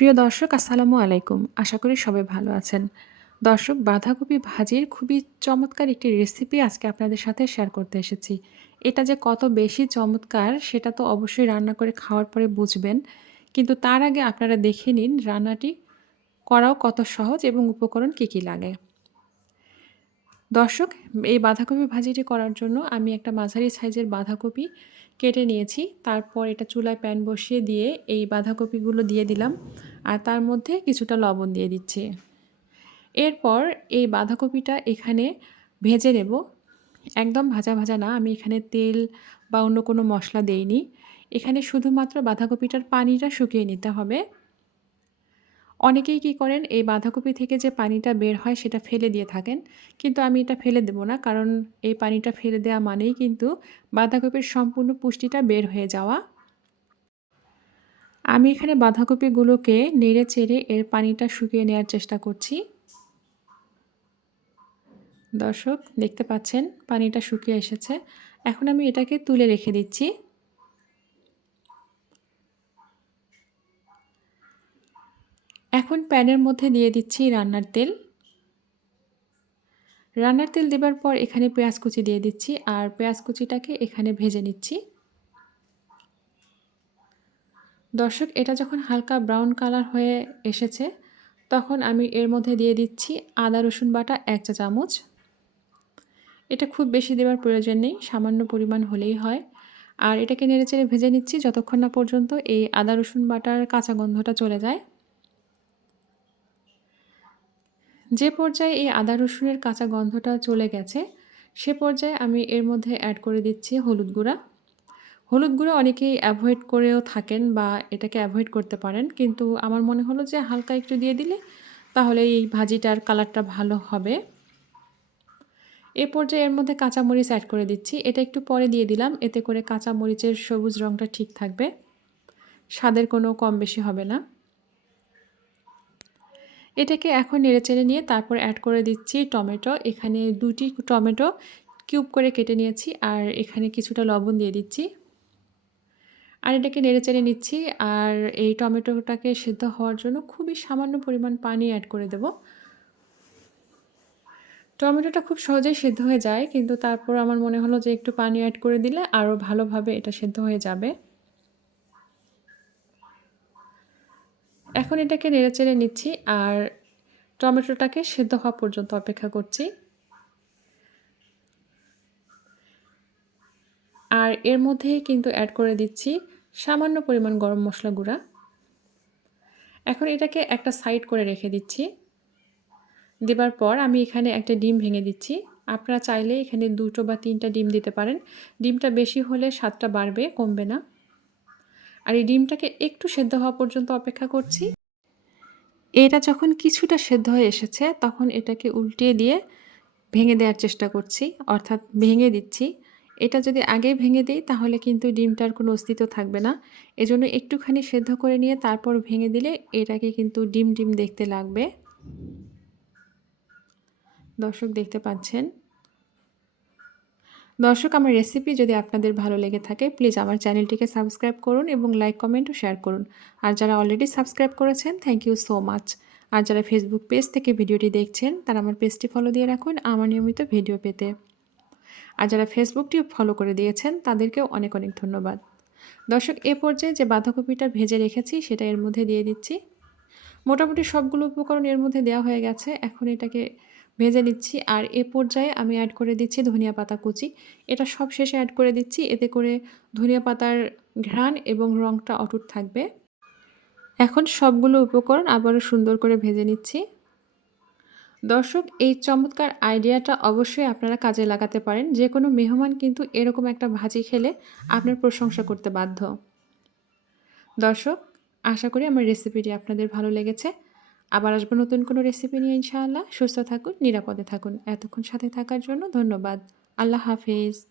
প্রিয় দর্শক, আসসালামু আলাইকুম। আশা করি সবাই ভালো আছেন। দর্শক, বাঁধাকপি ভাজির খুবই চমৎকার একটি রেসিপি আজকে আপনাদের সাথে শেয়ার করতে এসেছি। এটা যে কত বেশি চমৎকার, সেটা তো অবশ্যই রান্না করে খাওয়ার পরে বুঝবেন। কিন্তু তার আগে আপনারা দেখে নিন রান্নাটি করাও কত সহজ এবং উপকরণ কী কী লাগে। দর্শক, এই বাঁধাকপি ভাজিটি করার জন্য আমি একটা মাঝারি সাইজের বাঁধাকপি কেটে নিয়েছি। তারপর এটা চুলায় প্যান বসিয়ে দিয়ে এই বাঁধাকপিগুলো দিয়ে দিলাম। আর তার মধ্যে কিছুটা লবণ দিয়ে দিচ্ছি। এরপর এই বাঁধাকপিটা এখানে ভেজে নেব। একদম ভাজা ভাজা না, আমি এখানে তেল বা অন্য কোনো মশলা দেইনি। এখানে শুধুমাত্র বাঁধাকপিটার পানিটা শুকিয়ে নিতে হবে। অনেকেই কি করেন, এই বাঁধাকপি থেকে যে পানিটা বের হয় সেটা ফেলে দিয়ে থাকেন। কিন্তু আমি এটা ফেলে দেবো না, কারণ এই পানিটা ফেলে দেওয়া মানেই কিন্তু বাঁধাকপির সম্পূর্ণ পুষ্টিটা বের হয়ে যাওয়া। আমি এখানে বাঁধাকপিগুলোকে নেড়ে চেড়ে এর পানিটা শুকিয়ে নেওয়ার চেষ্টা করছি। দর্শক, দেখতে পাচ্ছেন, পানিটা শুকিয়ে এসেছে। এখন আমি এটাকে তুলে রেখে দিচ্ছি। এখন প্যানের মধ্যে দিয়ে দিচ্ছি রান্নার তেল। রান্নার তেল দেবার পর এখানে পেঁয়াজ কুচি দিয়ে দিচ্ছি আর পেঁয়াজ কুচিটাকে এখানে ভেজে নিচ্ছি। দর্শক, এটা যখন হালকা ব্রাউন কালার হয়ে এসেছে, তখন আমি এর মধ্যে দিয়ে দিচ্ছি আদা, রসুন বাটা, এক চা চামচ। এটা খুব বেশি দেওয়ার প্রয়োজন নেই, সামান্য পরিমাণ হলেই হয়। আর এটাকে নেড়েচেড়ে ভেজে নিচ্ছি যতক্ষণ না পর্যন্ত এই আদা, রসুন বাটার কাঁচা গন্ধটা চলে যায়। যে পর্যায়ে এই আদা, রসুনের কাঁচা গন্ধটা চলে গেছে, সে পর্যায়ে আমি এর মধ্যে অ্যাড করে দিচ্ছি হলুদ গুঁড়া। হলুদ গুঁড়ো অনেকেই অ্যাভয়েড করেও থাকেন বা এটাকে অ্যাভয়েড করতে পারেন। কিন্তু আমার মনে হলো যে হালকা একটু দিয়ে দিলে তাহলে এই ভাজিটার কালারটা ভালো হবে। এ পর্যায়ে এর মধ্যে কাঁচামরিচ অ্যাড করে দিচ্ছি। এটা একটু পরে দিয়ে দিলাম। এতে করে কাঁচামরিচের সবুজ রঙটা ঠিক থাকবে। স্বাদের কোনো কম বেশি হবে না। এটাকে এখন নেড়েচেড়ে নিয়ে তারপর অ্যাড করে দিচ্ছি টমেটো। এখানে দুটি টমেটো কিউব করে কেটে নিয়েছি। আর এখানে কিছুটা লবণ দিয়ে দিচ্ছি। আর এটাকে নেড়েচেড়ে নিচ্ছি আর এই টমেটোটাকে সেদ্ধ হওয়ার জন্য খুবই সামান্য পরিমাণ পানি অ্যাড করে দেব। টমেটোটা খুব সহজেই সেদ্ধ হয়ে যায়, কিন্তু তারপর আমার মনে হলো যে একটু পানি অ্যাড করে দিলে আরও ভালোভাবে এটা সেদ্ধ হয়ে যাবে। এখন এটাকে নেড়েচেড়ে নিচ্ছি আর টমেটোটাকে সেদ্ধ হওয়া পর্যন্ত অপেক্ষা করছি। আর এর মধ্যেই কিন্তু অ্যাড করে দিচ্ছি সামান্য পরিমাণ গরম মশলা গুঁড়া। এখন এটাকে একটা সাইড করে রেখে দিচ্ছি। দেবার পর আমি এখানে একটা ডিম ভেঙে দিচ্ছি। আপনারা চাইলে এখানে দুটো বা তিনটা ডিম দিতে পারেন। ডিমটা বেশি হলে স্বাদটা বাড়বে, কমবে না। আর এই ডিমটাকে একটু সেদ্ধ হওয়া পর্যন্ত অপেক্ষা করছি। এটা যখন কিছুটা সেদ্ধ হয়ে এসেছে, তখন এটাকে উল্টিয়ে দিয়ে ভেঙে দেওয়ার চেষ্টা করছি, অর্থাৎ ভেঙে দিচ্ছি। এটা যদি আগে ভেঙে দিই, তাহলে কিন্তু ডিমটার কোনো অস্তিত্ব থাকবে না। এজন্য একটুখানি সেদ্ধ করে নিয়ে তারপর ভেঙে দিলে এটাকে কিন্তু ডিম ডিম দেখতে লাগবে। দর্শক দেখতে পাচ্ছেন? দর্শক, আমার রেসিপি যদি আপনাদের ভালো লেগে থাকে, প্লিজ আমার চ্যানেলটিকে সাবস্ক্রাইব করুন এবং লাইক, কমেন্ট ও শেয়ার করুন। আর যারা অলরেডি সাবস্ক্রাইব করেছেন থ্যাংক ইউ সো মাচ আর যারা ফেসবুক পেজ থেকে ভিডিওটি দেখছেন, তারা আমার পেজটি ফলো দিয়ে রাখুন আমার নিয়মিত ভিডিও পেতে। আর যারা ফেসবুকটিও ফলো করে দিয়েছেন, তাদেরকেও অনেক অনেক ধন্যবাদ। দর্শক, এ পর্যায়ে যে বাঁধাকপিটা ভেজে রেখেছি, সেটা এর মধ্যে দিয়ে দিচ্ছি। মোটামুটি সবগুলো উপকরণ এর মধ্যে দেওয়া হয়ে গেছে, এখন এটাকে ভেজে নিচ্ছি। আর এ পর্যায়ে আমি অ্যাড করে দিচ্ছি ধনিয়া পাতা কুচি। এটা সব শেষে অ্যাড করে দিচ্ছি, এতে করে ধনিয়া পাতার ঘ্রাণ এবং রঙটা অটুট থাকবে। এখন সবগুলো উপকরণ আবারও সুন্দর করে ভেজে নিচ্ছি। দর্শক, এই চমৎকার আইডিয়াটা অবশ্যই আপনারা কাজে লাগাতে পারেন। যে কোনো মেহমান কিন্তু এরকম একটা ভাজি খেলে আপনার প্রশংসা করতে বাধ্য। দর্শক, আশা করি আমার রেসিপিটি আপনাদের ভালো লেগেছে। আবার আসব নতুন কোনো রেসিপি নিয়ে ইনশাআল্লাহ। সুস্থ থাকুন, নিরাপদে থাকুন। এতক্ষণ সাথে থাকার জন্য ধন্যবাদ। আল্লাহ হাফিজ।